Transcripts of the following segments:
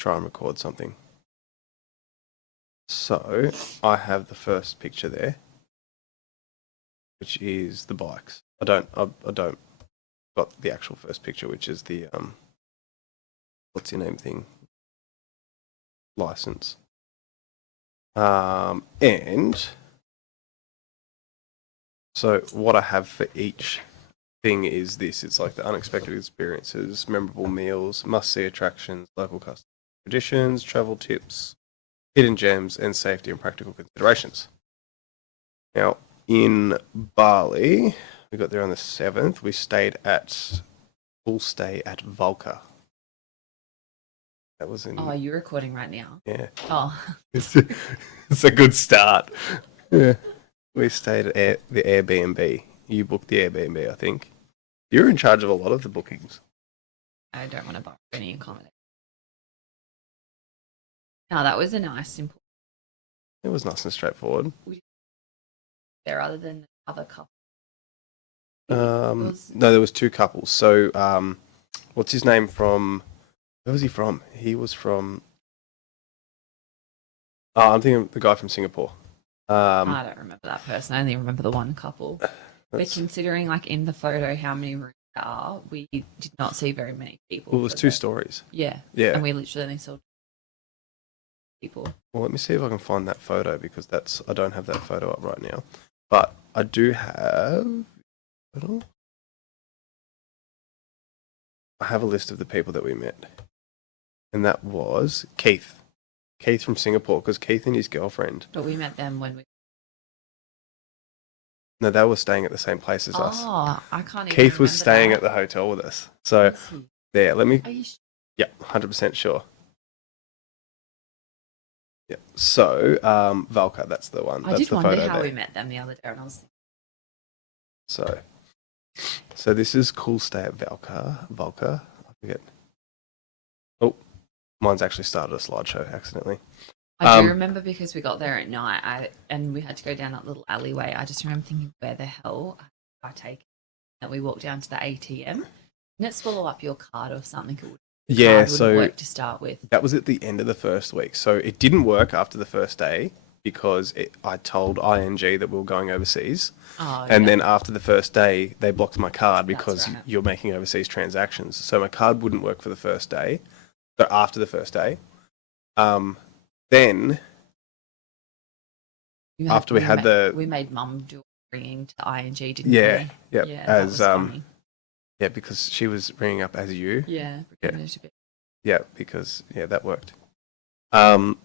try and record something. So I have the first picture there, which is the bikes. I don't got the actual first picture, which is the what's your name thing? License. And so what I have for each thing is this. It's like the unexpected experiences, memorable meals, must-see attractions, local custom traditions, travel tips, hidden gems, and safety and practical considerations. Now, in Bali, we got there on the 7th. We stayed at full stay at Valka. That was in. Oh, you're recording right now? Yeah. Oh. It's a good start. Yeah. We stayed at the Airbnb. You booked the Airbnb, I think. You're in charge of a lot of the bookings. I don't want to borrow any accommodation. No, that was a nice, simple. It was nice and straightforward. There, other than the other couple. No, there was two couples. So, what's his name from? Where was he from? He was from. Oh, I'm thinking of the guy from Singapore. I don't remember that person. I only remember the one couple. But considering, like, in the photo, how many rooms there are, we did not see very many people. Well, it was two stories. Yeah. Yeah. And we literally only saw people. Well, let me see if I can find that photo because I don't have that photo up right now. But I do have. I have a list of the people that we met. And that was Keith. Keith from Singapore, because Keith and his girlfriend. But we met them when we. No, they were staying at the same place as us. Oh, I can't even. Keith was staying at the hotel with us. So, there, let me. Are you Yeah, 100% sure. Yeah. So, Valka, that's the one. I That's did the wonder photo how there. we met them the other day, and I was. So this is cool stay at Valka. I forget. Oh, mine's actually started a slideshow accidentally. I do remember because we got there at night, and we had to go down that little alleyway. I just remember thinking, where the hell I take it? That we walked down to the ATM. Didn't it swallow up your card or something? Yeah, card so work to start with. That was at the end of the first week. So it didn't work after the first day because I told ING that we were going overseas. Oh, and yeah. then after the first day, they blocked my card because right. you're making overseas transactions. So my card wouldn't work for the first day. So after the first day, then after we made Mum do ringing to ING, didn't we? Yeah, Yeah, that was funny. Yeah, because she was ringing up as you. Yeah. Yeah, because that worked. No,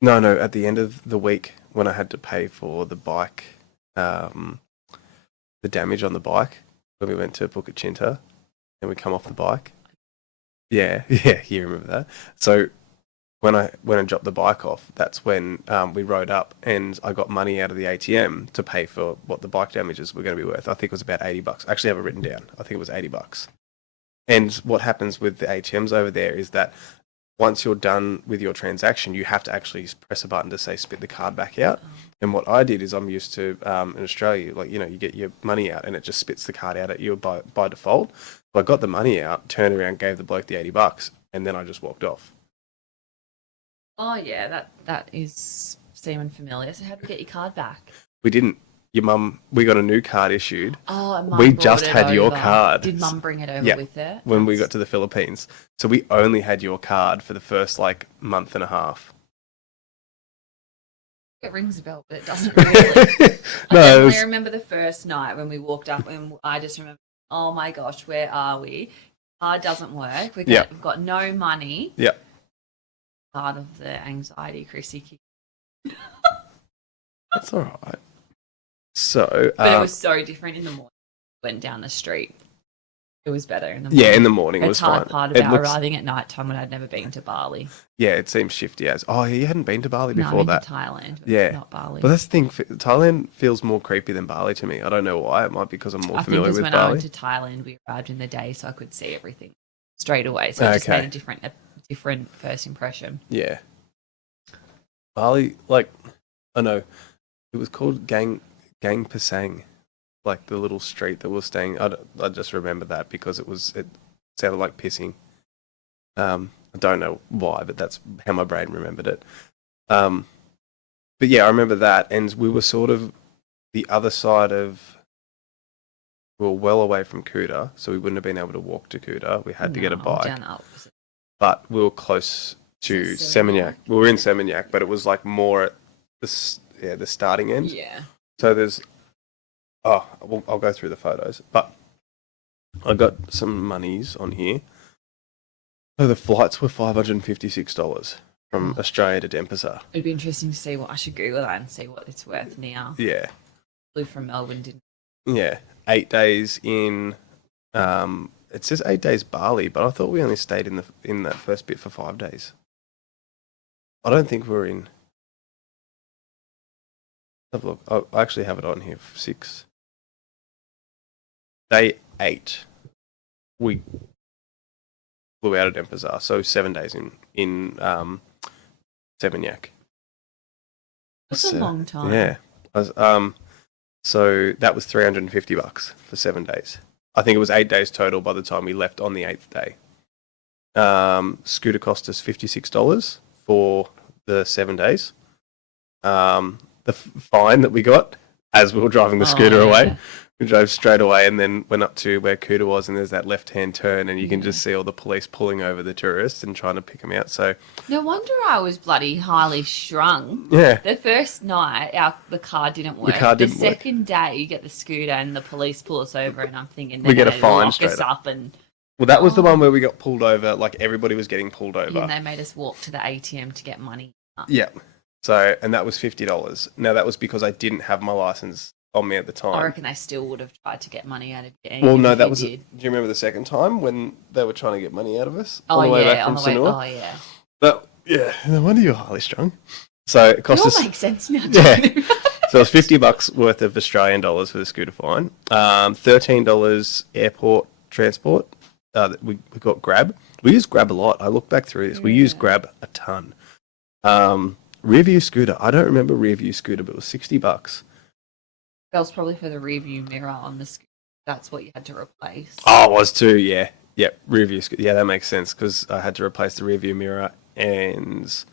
at the end of the week when I had to pay for the bike, the damage on the bike when we went to Bukit Chinta and we come off the bike. Yeah, you remember that. So when I went and dropped the bike off, that's when we rode up and I got money out of the ATM to pay for what the bike damages were going to be worth. I think it was about $80. I actually have it written down. I think it was $80. And what happens with the ATMs over there is that once you're done with your transaction, you have to actually press a button to say spit the card back out. And what I did is I'm used to, in Australia, like, you get your money out and it just spits the card out at you by default. So I got the money out, turned around, gave the bloke the $80, and then I just walked off. Oh, yeah, that is seeming familiar. So how did you get your card back? We didn't. Your mum, we got a new card issued. Oh, and Mum we brought just it had over. your card. Did Mum bring it over with her? When we got to the Philippines. So we only had your card for the first month and a half. It rings a bell, but it doesn't really. No, I remember the first night when we walked up and I just remember, oh my gosh, where are we? Card doesn't work. We've got no money. Yeah. Part of the anxiety, Chrissy. That's all right. So, but it was so different in the morning. Went down the street. It was better in the morning. Yeah, in the morning it was fine. It's hard part about arriving at night time when I'd never been to Bali. Yeah, it seems shifty as. Oh, you hadn't been to Bali before that? No, Thailand. Yeah, not Bali. But that's the thing. Thailand feels more creepy than Bali to me. I don't know why. It might be because I'm more familiar with Bali. When I went to Thailand, we arrived in the day, so I could see everything straight away. So it just made a different first impression. Yeah. Bali, I know, it was called Gang Pasang, like the little street that we're staying. I just remember that because it sounded like pissing. I don't know why, but that's how my brain remembered it. But yeah, I remember that, and we were sort of the other side of. We were well away from Cooter, so we wouldn't have been able to walk to Cooter. We had to get a bike, down the opposite. but we were close to So Seminyak. We were in Seminyak, but it was like more at the starting end. Yeah. So there's. Oh, I'll go through the photos, but I got some monies on here. So the flights were $556 from Australia to Denpasar. It'd be interesting to see what I should Google that and see what it's worth now. Yeah. Flew from Melbourne, didn't. Yeah. 8 days in. It says 8 days Bali, but I thought we only stayed in that first bit for 5 days. I don't think we're in. Have a look. I actually have it on here for 6. Day 8, we flew out of Denpasar, so 7 days in Seminyak. That's a long time. Yeah. So that was $350 for 7 days. I think it was 8 days total by the time we left on the 8th day. Scooter cost us $56 for the 7 days. The fine that we got as we were driving the scooter away, we drove straight away and then went up to where Cooter was, and there's that left-hand turn, and you can just see all the police pulling over the tourists and trying to pick them out. So no wonder I was bloody highly strung. Yeah. The first night, the car didn't work. The second day, you get the scooter and the police pull us over, and I'm thinking we get a fine lock straight us up. And well, that was the one where we got pulled over. Like everybody was getting pulled over. and they made us walk to the ATM to get money. Yeah. So, and that was $50. Now that was because I didn't have my license on me at the time. I reckon they still would have tried to get money out of you. Well, no, that was. Do you remember the second time when they were trying to get money out of us? Oh, on the way yeah, back from on the way. Sanur? Oh, yeah. But yeah, no wonder you're highly strung. So it cost us. It all makes sense now. Yeah. So it was $50 worth of Australian dollars for the scooter fine. $13 airport transport. We got Grab. We used Grab a lot. I look back through this. We used Grab a ton. Rearview scooter. I don't remember rearview scooter, but it was $60. That was probably for the rearview mirror on the scooter. That's what you had to replace. Oh, it was too. Yeah. Yeah. Rearview scooter. Yeah, that makes sense because I had to replace the rearview mirror. And is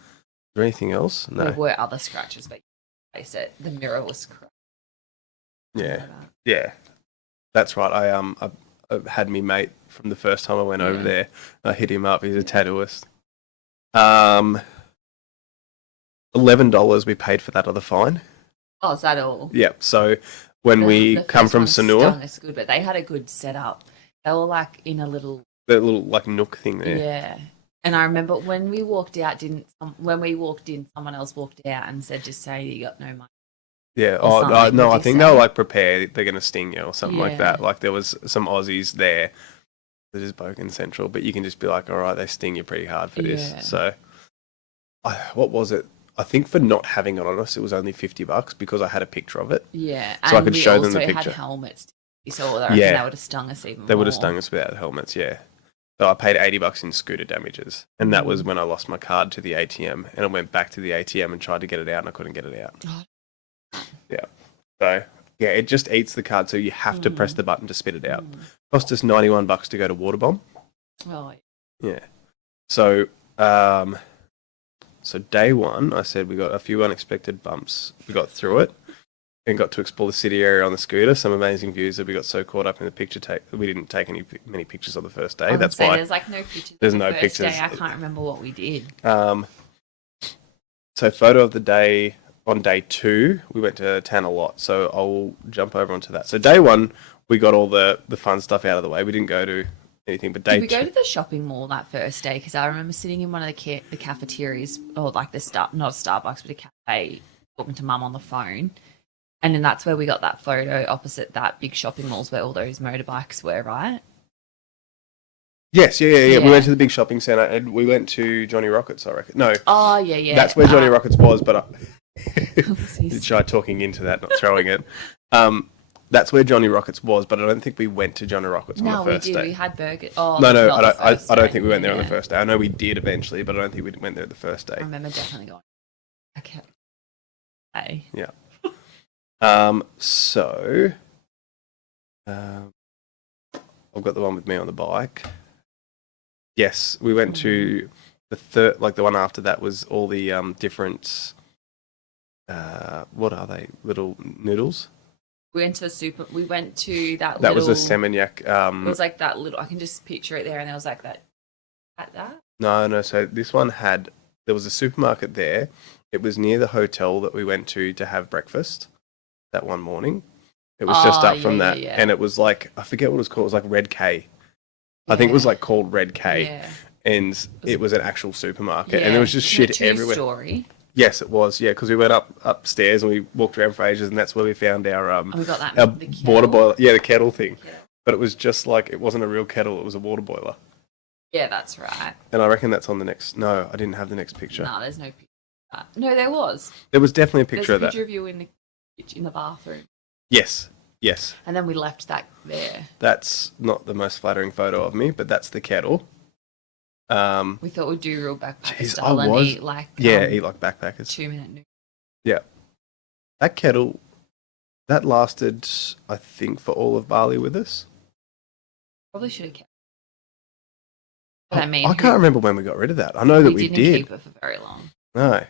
there anything else? No. There were other scratches, but you replace it. The mirror was cracked. Yeah. Yeah. That's right. I had me mate from the first time I went over there. I hit him up. He's a tattooist. $11 we paid for that other fine. Oh, is that all? Yeah. So when we come from Sanur, it's good, but they had a good setup. They were like in a little like nook thing there. Yeah. And I remember when we walked out, when we walked in, someone else walked out and said, "Just say you got no money." Yeah. Or something, No. I would think you they were say? like prepared. They're gonna sting you or something like Yeah. that. Like there was some Aussies there. That is Bogan Central, but you can just be like, all right, they sting you pretty hard for this. Yeah. So, what was it? I think for not having it on us, it was only $50 because I had a picture of it. Yeah. So I and could we show them also the had picture. helmets. So I reckon Yeah. they would have stung us even more. They would have stung us without helmets, yeah. So I paid $80 in scooter damages, and that was when I lost my card to the ATM, and I went back to the ATM and tried to get it out, and I couldn't get it out. Oh. Yeah. So yeah, it just eats the card, so you have to press the button to spit it out. Cost us $91 to go to Waterbomb. Oh, Yeah. So so day one, I said we got a few unexpected bumps. We got through it and got to explore the city area on the scooter. Some amazing views that we got so caught up in the picture take. We didn't take many pictures on the first day. That's why there's like no pictures. there's on the no first pictures. Day. I can't remember what we did. So photo of the day on day 2, we went to town a lot. So I'll jump over onto that. So day 1, we got all the fun stuff out of the way. We didn't go to anything, but day Did we 2. go to the shopping mall that first day? Because I remember sitting in one of the cafeterias, or like not a Starbucks, but a cafe, talking to Mum on the phone. And then that's where we got that photo opposite that big shopping malls where all those motorbikes were, right? Yes, yeah. Yeah. We went to the big shopping centre and we went to Johnny Rockets, I reckon. No, Oh, yeah. that's where Johnny Rockets was, but I He's- tried talking into that, not throwing it. That's where Johnny Rockets was, but I don't think we went to Johnny Rockets on No, the we first did. day. We had burgers. Oh, No, not the I first don't day. think we went there on the Yeah. first day. I know we did eventually, but I don't think we went there the first day. I remember definitely going. Okay. Hey. Yeah. So, I've got the one with me on the bike. Yes, we went to the third, like the one after that was all the different. What are they? Little noodles. We went to the super. We went to that. That was a little, Seminyak. It was like that little. I can just picture it there, and there was like that. At that. No. So this one had. There was a supermarket there. It was near the hotel that we went to have breakfast that one morning. It was just up from that, and it was like I forget what it was called. It was like Red K. I think it was like called Red K, and it was an actual supermarket, and there was just shit everywhere. Story? Yes, it was. Yeah, because we went upstairs and we walked around for ages, and that's where we found our we got that our the water boiler. Yeah, the kettle thing. Yeah. But it was just like it wasn't a real kettle; it was a water boiler. Yeah, that's right. And I reckon that's on the next. No, I didn't have the next picture. No, there's no picture of that. No, there was. There was definitely a picture of that. There's a picture of you in the bathroom. Yes. And then we left that there. That's not the most flattering photo of me, but that's the kettle. We thought we'd do real backpacker style and eat like eat like backpackers. 2-minute noodles. Yeah, that kettle that lasted, I think, for all of Bali with us. Probably should have kept. But I can't remember when we got rid of that. I know that we didn't did. keep it for very long. No,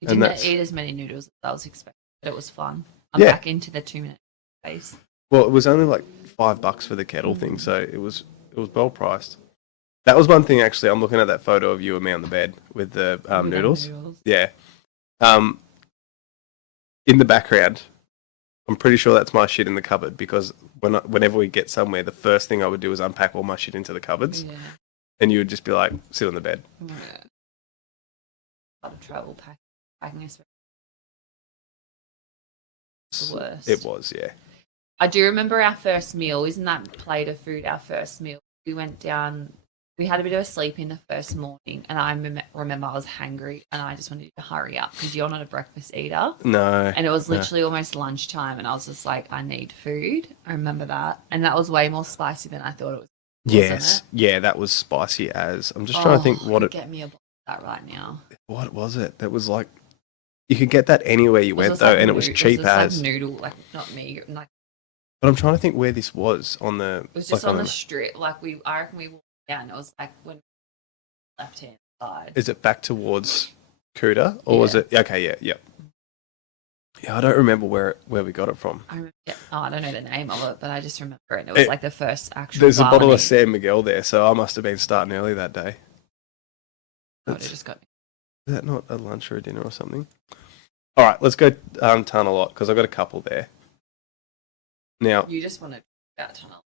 We didn't eat as many noodles as I was expecting, but it was fun. I'm back into the 2-minute phase. Well, it was only like $5 for the kettle thing, so it was well priced. That was one thing actually. I'm looking at that photo of you and me on the bed with the noodles. Yeah. In the background, I'm pretty sure that's my shit in the cupboard because whenever we get somewhere, the first thing I would do is unpack all my shit into the cupboards, and you would just be like, sit on the bed. Yeah. A lot of travel packing is the worst. It was, yeah. I do remember our first meal. Isn't that plate of food our first meal? We went down. We had a bit of a sleep in the first morning, and I remember I was hungry, and I just wanted to hurry up because you're not a breakfast eater. No. And it was literally almost lunchtime, and I was just like, I need food. I remember that. And that was way more spicy than I thought it was. Yes. Yeah, that was spicy as. I'm just trying to think what it... Get me a bottle of that right now. What was it? That was like... You could get that anywhere you went, though, and it was cheap as... like noodle, like not me, like... But I'm trying to think where this was on the... It was just on the strip. Like, I reckon we walked down. It was like when left-hand side. Is it back towards Kuta? Or was it... Okay, yeah. Yeah, I don't remember where we got it from. I don't know the name of it, but I just remember it. It was like the first actual... There's a bottle of San Miguel there, so I must have been starting early that day. It just got... Is that not a lunch or a dinner or something? All right, let's go Tunnel Lot, because I've got a couple there. Now... You just want to about Tunnel.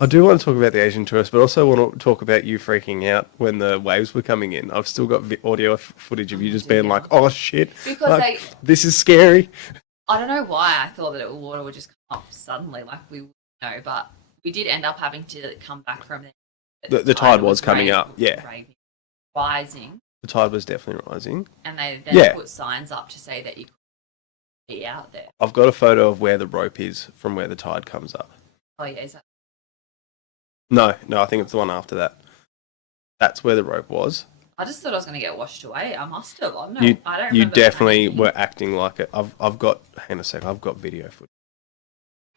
I do want to talk about the Asian tourist, but also want to talk about you freaking out when the waves were coming in. I've still got audio footage of you just being like, oh shit, because like, this is scary. I don't know why I thought that the water would just come up suddenly, like we would know, but we did end up having to come back from there. The tide was coming up, rising. The tide was definitely rising. And they then put signs up to say that you could be out there. I've got a photo of where the rope is from where the tide comes up. Oh yeah, is that... No, I think it's the one after that. That's where the rope was. I just thought I was going to get washed away. I must have. I don't remember. You definitely were acting like it. I've got. Hang on a sec. I've got video footage.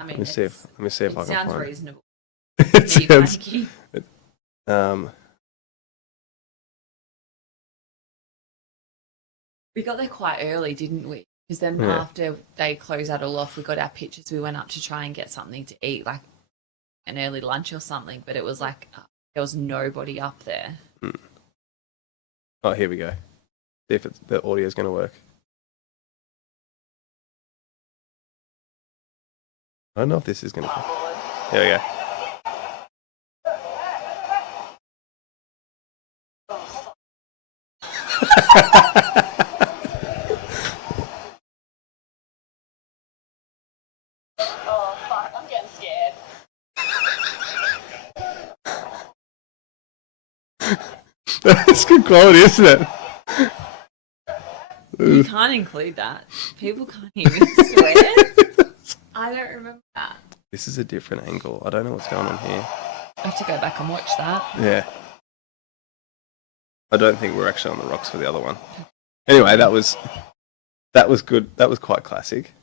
I mean, let me see if I can find it. Sounds reasonable. It sounds. We got there quite early, didn't we? Because then after they closed that all off, we got our pictures. We went up to try and get something to eat, like an early lunch or something, but it was like there was nobody up there. Oh, here we go. See if the audio is going to work. I don't know if this is going to work. There we go. Oh, fuck, I'm getting scared. That's good quality, isn't it? You can't include that. People can't hear me swear. I don't remember that. This is a different angle. I don't know what's going on here. I have to go back and watch that. Yeah. I don't think we're actually on the rocks for the other one. Anyway, that was good. That was quite classic.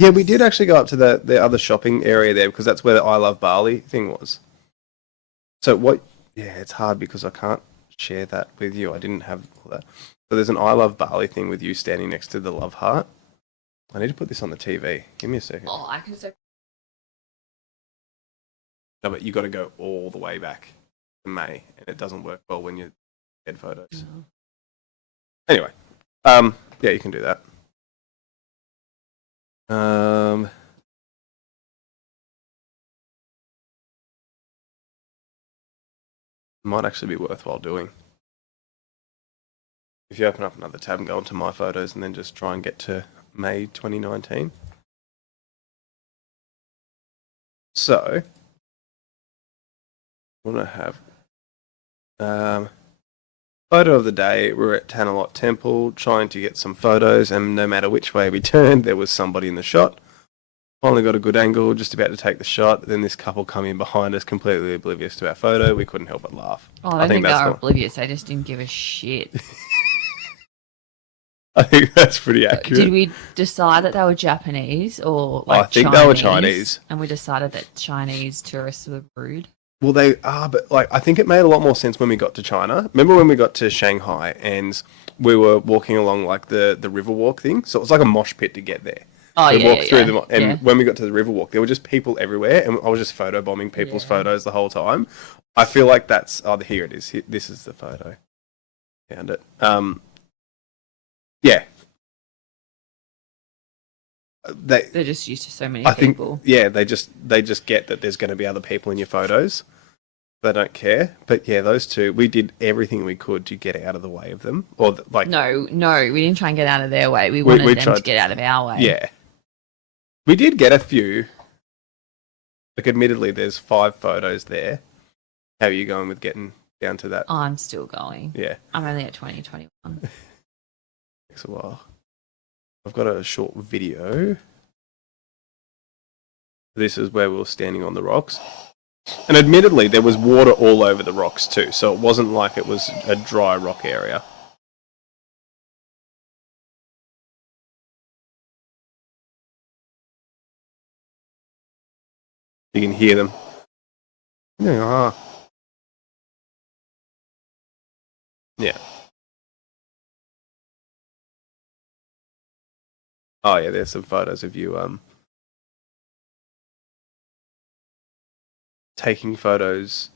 Yeah, we did actually go up to the other shopping area there because that's where the I Love Bali thing was. So what? Yeah, it's hard because I can't share that with you. I didn't have all that. So there's an I Love Bali thing with you standing next to the love heart. I need to put this on the TV. Give me a second. Oh, I can so. No, but you got to go all the way back to May, and it doesn't work well when you head photos. No. Anyway, yeah, you can do that. Might actually be worthwhile doing. If you open up another tab and go into My Photos and then just try and get to May 2019. So, what do I have? Photo of the day, we're at Tanalot Temple trying to get some photos, and no matter which way we turned, there was somebody in the shot. Finally got a good angle, just about to take the shot. Then this couple come in behind us, completely oblivious to our photo. We couldn't help but laugh. Oh, I don't think they that's were the- oblivious. They just didn't give a shit. I think that's pretty accurate. Did we decide that they were Japanese or like I think they were Chinese. And we decided that Chinese tourists were rude. Well, they are, but like I think it made a lot more sense when we got to China. Remember when we got to Shanghai and we were walking along like the river walk thing? So it was like a mosh pit to get there. Oh, We yeah, walked yeah, through yeah. them, and when we got to the river walk, there were just people everywhere, and I was just photobombing people's Yeah. photos the whole time. I feel like that's here it is. This is the photo. Found it. Yeah. They're just used to so many I think, people. yeah, they just get that there's going to be other people in your photos. They don't care. But yeah, those two, we did everything we could to get out of the way of them, or like No, we didn't try and get out of their way. We wanted them tried to get out of our way. Yeah, we did get a few. Like, admittedly, there's 5 photos there. How are you going with getting down to that? I'm still going. Yeah, I'm only at 2021. takes a while. I've got a short video. This is where we were standing on the rocks. And admittedly, there was water all over the rocks too, so it wasn't like it was a dry rock area. You can hear them. Yeah. Yeah. Oh yeah, there's some photos of you taking photos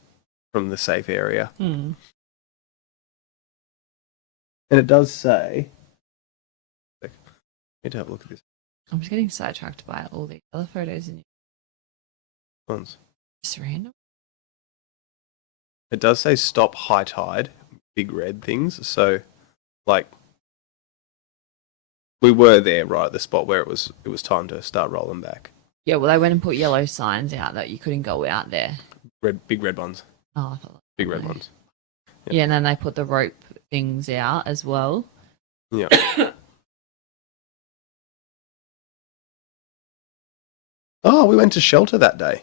from the safe area. Hmm. And it does say, need to have a look at this I'm just getting sidetracked by all the other photos in ones. Just random. It does say stop high tide, big red things. So, like, we were there right at the spot where it was time to start rolling back. Yeah, well, they went and put yellow signs out that you couldn't go out there. Big red ones. Oh, I thought Big red ones. Yeah, and then they put the rope things out as well. Yeah. Oh, we went to shelter that day.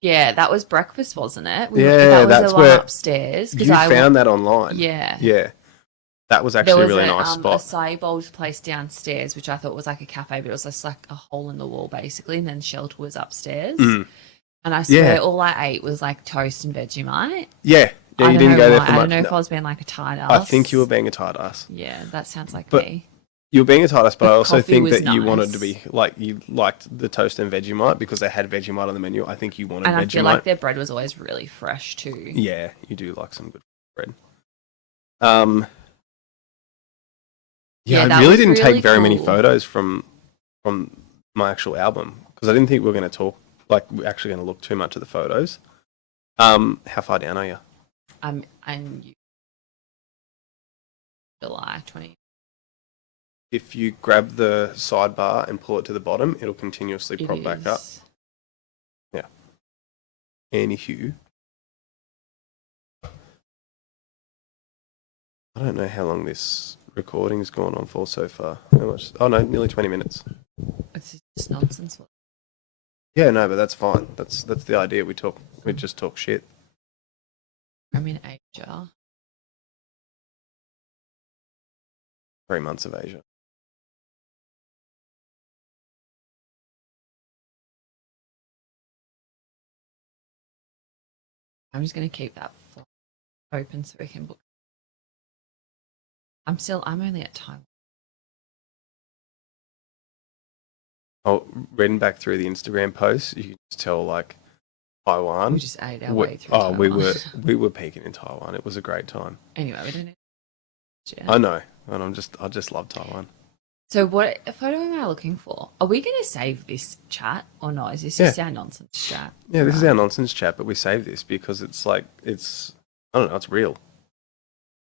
Yeah, that was breakfast, wasn't it? Yeah, that was that's the one where upstairs. You found that online. Yeah. Yeah. That was There actually was a really a, nice a spot. acai bowl place downstairs, which I thought was like a cafe, but it was just like a hole in the wall, basically. And then shelter was upstairs. Mm. And I swear Yeah. all I ate was like toast and Vegemite. Yeah. Yeah, I you don't didn't know go there why. for I much. don't know if No. I was being like a tight ass. I think you were being a tight ass. Yeah, that sounds like But me. You were being a tight ass, but The I also coffee think was that you wanted nice. to be like, you liked the toast and Vegemite because they had Vegemite on the menu. I think you wanted And Vegemite. I feel like their bread was always really fresh too. Yeah, you do like some good bread. Yeah, I that really was didn't really take very many cool. photos from my actual album because I didn't think we were going to talk, like, we're actually going to look too much at the photos. How far down are you? And July 20. If you grab the sidebar and pull it to the bottom, it'll continuously It prop back up. is. Anywho, I don't know how long this recording's gone on for so far. How much? Oh no, nearly 20 minutes. It's just nonsense. Yeah, no, but that's fine. That's the idea. We just talk shit. I'm in Asia. 3 months of Asia. I'm just going to keep that open so we can book. I'm only at Taiwan. Oh, reading back through the Instagram posts, you can just tell like Taiwan. We just ate our way through Taiwan. we were peaking in Taiwan. It was a great time. Anyway, we don't know. I know, and I just love Taiwan. So what photo am I looking for? Are we going to save this chat or not? Is this just our nonsense chat? Yeah, this is our nonsense chat, but we save this because it's like it's I don't know, it's real.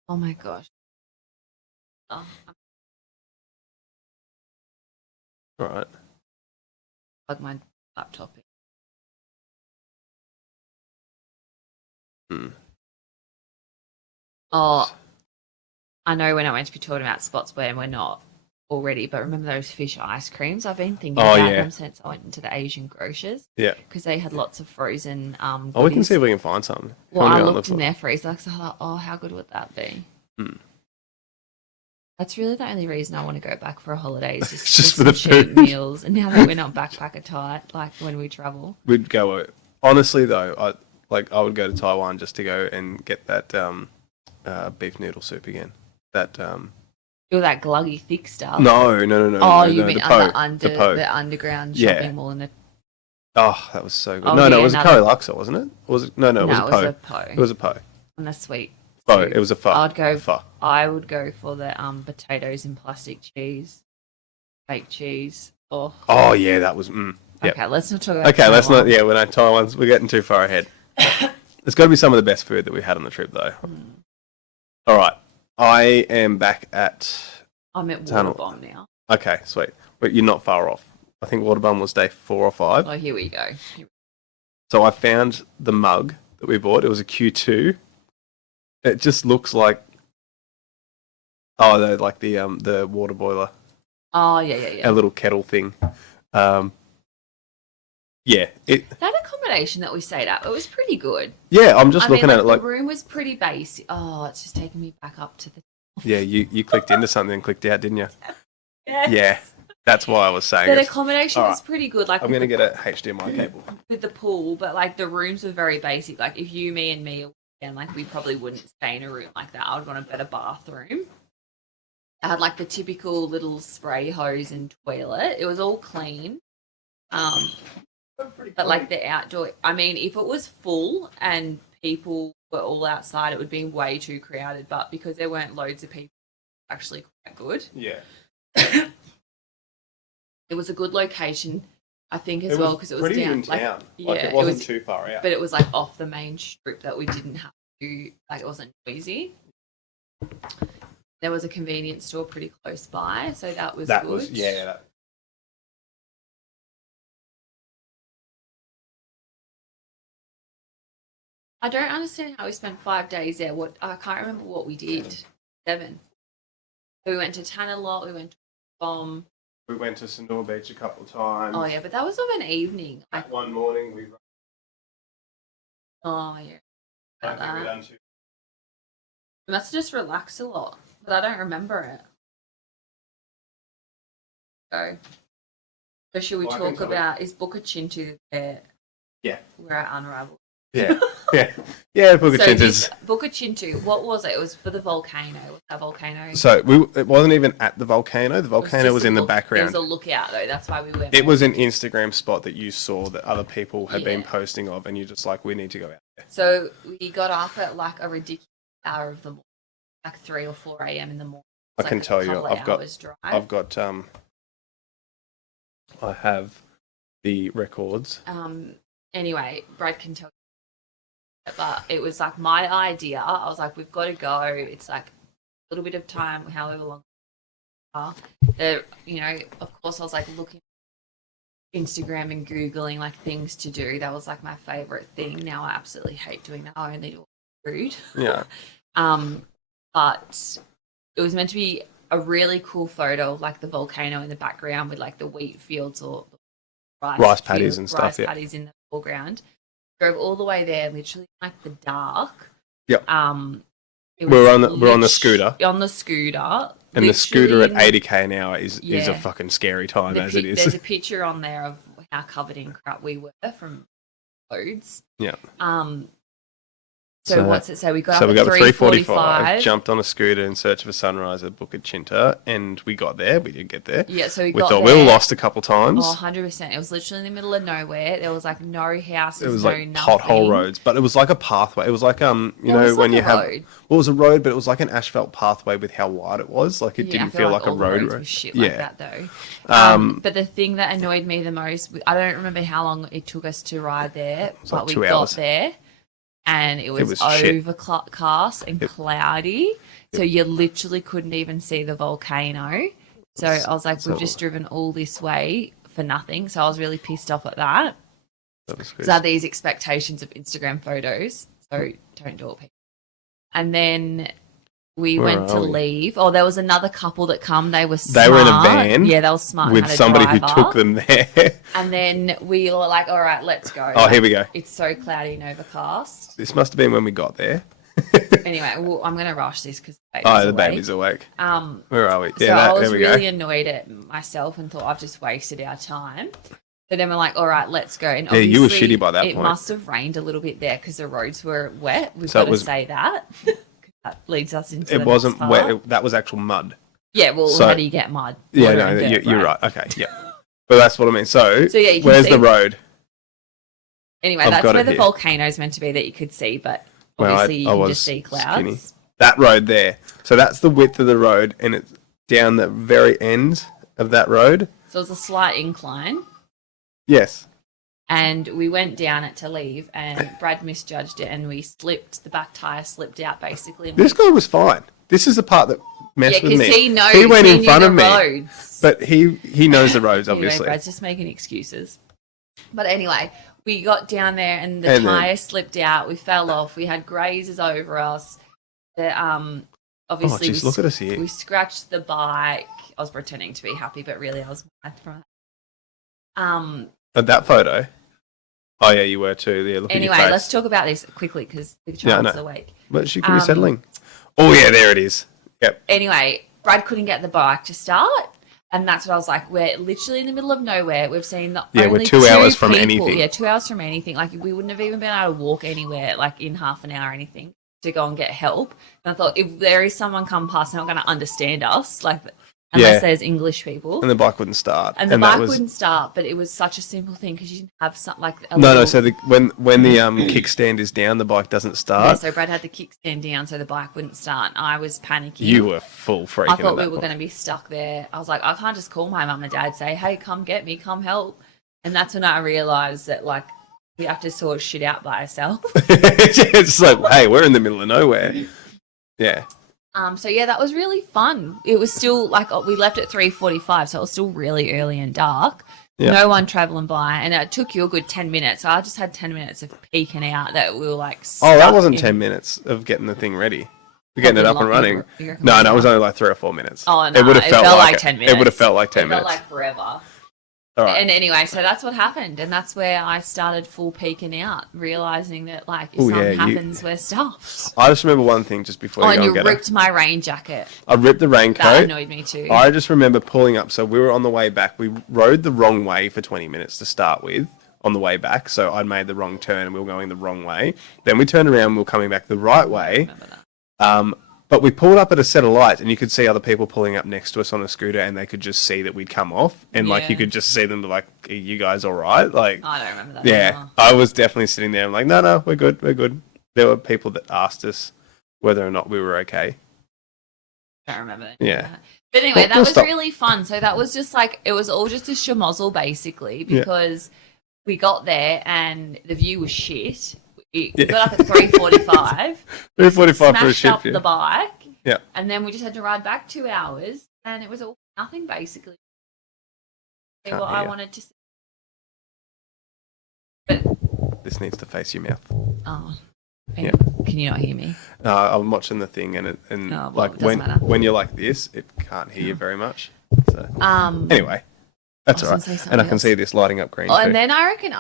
Oh my gosh. Oh, All right. plug my laptop in. Oh, I know we're not meant to be talking about spots where we're not already, but remember those fish ice creams? I've been thinking about them since I went into the Asian grocers. Yeah. Because they had lots of frozen goodies. We can see if we can find some. Well, I looked in their freezer because I thought, oh, how good would that be? That's really the only reason I want to go back for a holiday is just for the cheap meals. And now that we're not backpacker tight, like when we travel. We'd go, honestly though, I would go to Taiwan just to go and get that beef noodle soup again. That All that gluggy thick stuff. No. Oh, you mean the underground shopping mall in the... Oh, that was so good. It was a curry laksa, wasn't it? Was it? No, it was a po. It was a po. And the sweet. Pho. It was a pho. I would go for the potatoes and plastic cheese, fake cheese. Oh yeah, that was. Yep. Okay, let's not talk about. Okay, let's not. Yeah, we're not Taiwan's. We're getting too far ahead. It's got to be some of the best food that we had on the trip, though. All right, I am back at. I'm at Waterbomb now. Okay, sweet. But you're not far off. I think Waterbomb was day 4 or 5. Oh, here we go. So I found the mug that we bought. It was a Q2. It just looks like, like the water boiler. Oh yeah. A little kettle thing. That accommodation that we stayed at, it was pretty good. Yeah, I'm just looking at it like the room was pretty basic. Oh, it's just taking me back up to the. Yeah, you clicked into something and clicked out, didn't you? Yes. Yeah, that's why I was saying. The accommodation was pretty good. Like I'm gonna get a HDMI cable with the pool, but like the rooms were very basic. Like if you, me, and me. And like we probably wouldn't stay in a room like that. I would want a better bathroom. I had like the typical little spray hose and toilet. It was all clean. But like the outdoor, I mean, if it was full and people were all outside, it would be way too crowded. But because there weren't loads of people, actually quite good. Yeah. It was a good location. I think as well because it was pretty down in town. Yeah, it wasn't too far out. But it was like off the main strip that we didn't have to it wasn't noisy. There was a convenience store pretty close by, so that was good. I don't understand how we spent 5 days there. I can't remember what we did. 7. We went to Tanalot, we went to Bomb. We went to Sanur Beach a couple of times. Oh, yeah, but that was of an evening. One morning we... Oh, yeah. We must have just relaxed a lot, but I don't remember it. So should we talk about, is Bukit Chintu there? Yeah. We're at Unravel. Yeah. Yeah, Bukit Chintu. Bukit Chintu, what was it? It was for the volcano. Was that volcano? So it wasn't even at the volcano. The volcano was in the background. There was a lookout though. That's why we went. It was an Instagram spot that you saw that other people had been posting of, and you're just like, we need to go out there. So we got up at like a ridiculous hour of the morning, like 3 or 4 a.m. in the morning. I can tell you, I have the records. Anyway, Brad can tell you, but it was like my idea. I was like, we've got to go. It's like a little bit of time, however long. Of course, I was like looking at Instagram and Googling like things to do. That was like my favorite thing. Now I absolutely hate doing that. I only do food. Yeah. But it was meant to be a really cool photo of like the volcano in the background with like the wheat fields or rice paddies and stuff. Rice paddies in the foreground. Drove all the way there, literally like the dark. Yep. We're on the scooter. On the scooter. And the scooter at 80k an hour is a fucking scary time as it is. There's a picture on there of how covered in crap we were from loads. Yeah. So what's it say? We got So up we got at the 3:45, 3:45. jumped on a scooter in search of a sunrise at Bukit Chinta, and we got there. We did get there. Yeah, so we thought got we were there. lost a couple times. Oh, 100%. It was literally in the middle of nowhere. There was like no houses, It was no like nothing. pothole roads, but it was like a pathway. It was like you Well, it know was when like you a have road. well, it was a road, but it was like an asphalt pathway with how wide it was. Like it Yeah, I didn't feel feel like a all the road. roads road. were shit Yeah. like that though. But the thing that annoyed me the most, I don't remember how long it took us to ride there, but like we 2 got hours. there and it was shit. overcast and cloudy. So you literally couldn't even see the volcano. So I was like, we've just driven all this way for nothing. So I was really pissed off at that. That was good. Because I had these expectations of Instagram photos. So don't do it, people. And then we Where went to are we? leave. Oh, there was another couple that come. They were smart. They were in a van. Yeah, they were smart. and with had a somebody who driver. took them there. And then we were like, all right, let's go. Oh, here we go. It's so cloudy and overcast. This must have been when we got there. Anyway, well, I'm going to rush this because The baby's awake. Where are we? So Yeah, I was there we really go. annoyed at myself and thought I've just wasted our time. So then we're like, all right, let's go. And Yeah, you were obviously shitty by that it point. must have rained a little bit there because the roads were wet. We've So got it was- to say that. That leads us into It the wasn't next wet. part. That was actual mud. Yeah, well, So- how do you get mud? Yeah, Water no, and dirt, you're right. Okay, yeah. But that's what I mean. So yeah, you can where's see- the road? Anyway, I've that's got where it the here. volcano's meant to be that you could see, but Well, obviously you I can was just see clouds. skinny. That road there. So that's the width of the road, and it's down the very end of that road. So it was a slight incline. Yes. And we went down it to leave, and Brad misjudged it, and we slipped. The back tire slipped out, basically. And This guy was fine. This is the part that messed yeah, with because me. he knows. He went in knew front the of me, roads. but he knows the roads, Anyway, obviously. Brad's just making excuses. But anyway, we got down there, and the And then- tire slipped out. We fell off. We had grazes over us. The obviously jeez, look at us here. we scratched the bike. I was pretending to be happy, but really I was mad from it. But that photo. Oh yeah, you were too. Yeah, look Anyway, at your face. let's talk about this quickly because the Yeah, I child's know. awake. But she could be settling. Oh yeah, there it is. Yep. Anyway, Brad couldn't get the bike to start. And that's what I was like. We're literally in the middle of nowhere. We've seen the Yeah, we're only 2 hours from people- anything. Yeah, 2 hours from anything. Like we wouldn't have even been able to walk anywhere like in half an hour or anything to go and get help. And I thought if there is someone come past, they're not going to understand us. Like unless Yeah. there's English people. And the bike wouldn't start. And the that bike was, wouldn't start, but it was such a simple thing because you didn't have something like a No, little, so when the kickstand is down, the bike doesn't Yeah, start. so Brad had the kickstand down so the bike wouldn't start. I was panicking. You were full freaking. I thought at we that were point. going to be stuck there. I was like, I can't just call my mum and dad, say, hey, come get me, come help. And that's when I realised that, like, we have to sort shit out by ourselves. It's like, hey, we're in the middle of nowhere. Yeah. So, yeah, that was really fun. It was still, like, we left at 3:45, so it was still really early and dark. Yeah. No one travelling by. And it took you a good 10 minutes. So I just had 10 minutes of peeking out that we were, like, Oh, that stuck wasn't in- 10 minutes of getting the thing ready. Getting it Probably up and longer. running. You reckon No, longer? it was only like 3 or 4 minutes. Oh, no, it would have felt, like 10 it. minutes. It would have felt like 10 It minutes. felt like forever. All right. And anyway, so that's what happened. And that's where I started full peeking out, realising that, like, if Oh, something yeah, you- happens, we're stuffed. I just remember one thing just before Oh, you and go you and get ripped my rain jacket. it. I ripped the That raincoat. annoyed me too. I just remember pulling up. So we were on the way back. We rode the wrong way for 20 minutes to start with on the way back. So I'd made the wrong turn and we were going the wrong way. Then we turned around and we were coming back the right way. Remember that. But we pulled up at a set of lights and you could see other people pulling up next to us on a scooter and they could just see that we'd come off. And like you Yeah. could just see them like, are you guys all right? Like, I don't remember that. yeah, anymore. I was definitely sitting there. I'm like, no, we're good. We're good. There were people that asked us whether or not we were okay. I don't remember that. Yeah. But anyway, Well, that we'll was stop. really fun. So that was just like, it was all just a schmozzle basically because we got there and the view was shit. We got up at 3:45. 3:45 for a smashed ship. up the bike. Yeah. And then we just had to ride back 2 hours and it was all nothing basically. Can't What hear I you. wanted to see. But, This needs to face your mouth. oh, Yeah. can you not hear me? I'm watching the thing and Oh, well, like it doesn't matter. when you're like this, it can't hear you very much. So anyway, that's I all was right. gonna say And I something can else. see this lighting up green Oh, too. and then I reckon,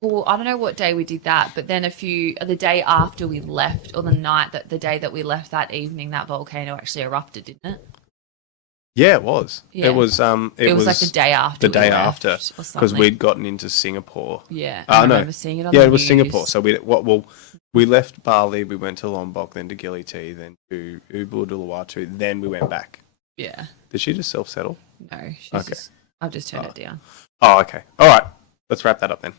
well, I don't know what day we did that, but then the day after we left, or the day that we left that evening, that volcano actually erupted, didn't it? Yeah, it was. Yeah. It was. It was like the day after. The day we left after, or because something. we'd gotten into Singapore. Yeah, Oh, I no. remember seeing it on Yeah, the it was news. Singapore. So We left Bali, we went to Lombok, then to Gili T, then to Ubud-Uluwatu, then we went back. Yeah. Did she just self-settle? No, she's Okay. just, I've just turned it down. Oh, okay. All right. Let's wrap that up then.